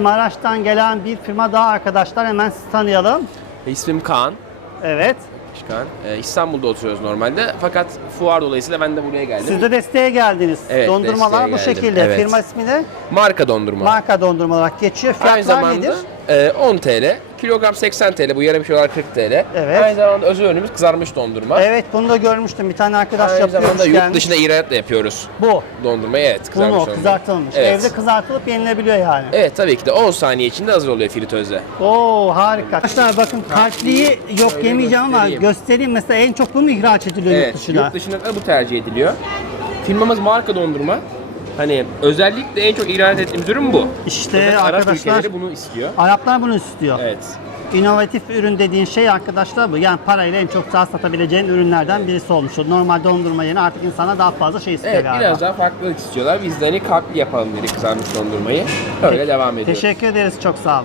Maraş'tan gelen bir firma daha arkadaşlar hemen sizi tanıyalım. İsmim Kaan. Evet. Kaan. Ee, İstanbul'da oturuyoruz normalde. Fakat fuar dolayısıyla ben de buraya geldim. Siz de desteğe geldiniz. Evet, Dondurmalar bu desteğe geldim. şekilde. Evet. Firma ismi de Marka dondurma. marka dondurma olarak geçiyor. Aynı Fiyatlar zamanda nedir? e, 10 TL, kilogram 80 TL, bu yarım kilolar 40 TL. Evet. Aynı zamanda özel ürünümüz kızarmış dondurma. Evet bunu da görmüştüm. Bir tane arkadaş Aynı yapıyormuş zamanda yurt gelmiş. dışına ihracat da yapıyoruz Bu. dondurmayı. Evet, kızarmış Bunu dondurma. kızartılmış. Evet. Evde kızartılıp yenilebiliyor yani. Evet tabii ki de 10 saniye içinde hazır oluyor fritözde. Oo harika. Arkadaşlar bakın kalpliyi yok Şöyle yemeyeceğim ama göstereyim. göstereyim. Mesela en çok bu mu ihraç ediliyor Evet, yurt dışına? yurt dışına da bu tercih ediliyor. Firmamız marka dondurma. Hani özellikle en çok ihracat ettiğimiz ürün bu. İşte Özellikle arkadaşlar bunu istiyor. Araplar bunu istiyor. Evet. İnovatif ürün dediğin şey arkadaşlar bu. Yani parayla en çok daha satabileceğin ürünlerden birisi olmuş. Normal dondurma yerine artık insana daha fazla şey istiyor Evet galiba. biraz daha farklılık istiyorlar. Biz de hani kalpli yapalım dedik kızarmış dondurmayı. Öyle devam ediyoruz. Teşekkür ederiz çok sağ olun.